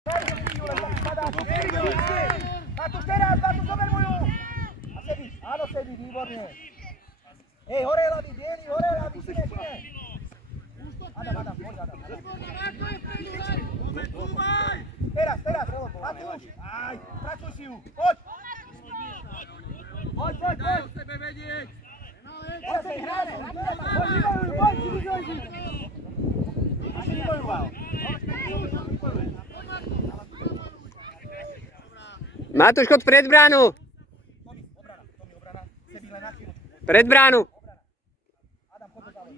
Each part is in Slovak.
Matúš teraz, Matúš, zober moju! A sedíš, áno sedíš, výborne. Hej, hore hlavy, bielý, hore hlavy, syne. Adam, poď Adam. Teraz, Matúš, pracuj si ju, poď! Poď! Teraz sa hráme, poď, vybojuj! Matúš, chod pred bránu! Pred bránu! Adam, chod do zále.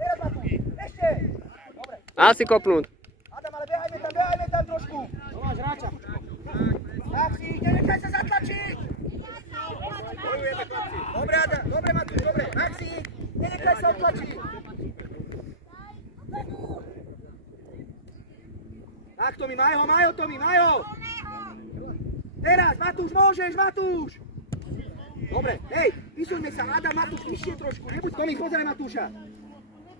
Teraz Matúš, ešte! Dobre. Mal si kopnúť. Adam, ale behajme tam trošku. Tomáš, hráča. Tak si, nenechaj sa zatlačiť! Dobre, Adam, dobre Matúš, dobre. Maxi, nenechaj sa odtlačiť. Tak, Tomi, Majo! Teraz, Matúš, môžeš, Matúš! Dobre, hej, vysuňme sa, Adam, Matúš, vyššie trošku, nebuď, Tomi, pozeraj Matúša.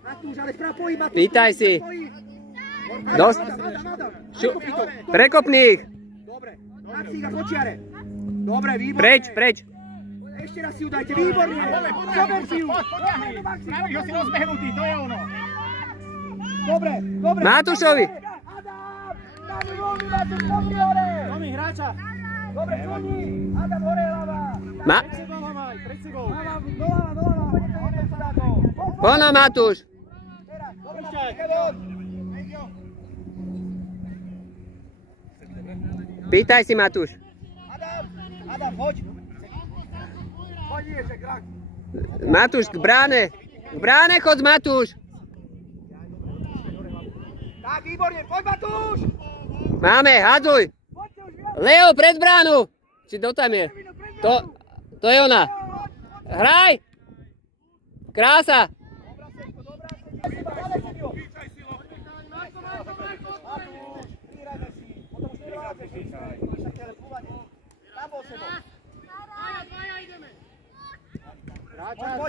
Matúš, ale sprav pohyb, Matúš. Pýtaj si. Adam, Prekopni ich. dobre, Maxi, a počiare. Dobre, výborne. Preč. Ešte raz si ju dajte, výborne. Zober si ju. Spravíš ho si rozbehnutý, to je ono. Dobre. Matúšovi. Adam, voľný, Matúš, poďme hore. Tomi, hráča. Dobre, čudni. Adam, hore hlava. Pred sebou ho maj, pred sebou. Pono, Matúš. Teraz, dobre, Kevon. Pýtaj si, Matúš. Adam, poď. Poď, že krak. Matúš, k bráne. K bráne chod, Matúš. Tak, výborne, poď, Matúš. Máme, hadzuj. Leo, pred bránu. Či to tam je? To je ona. Hraj. Krása.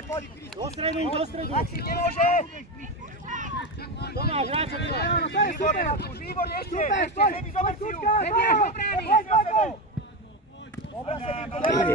Poď. Do stredu. Maxi, nemôže. Tomáš, hráča, býva. To je super, Matúš, výborne, ešte. Zober si ju. Dobre, sedím.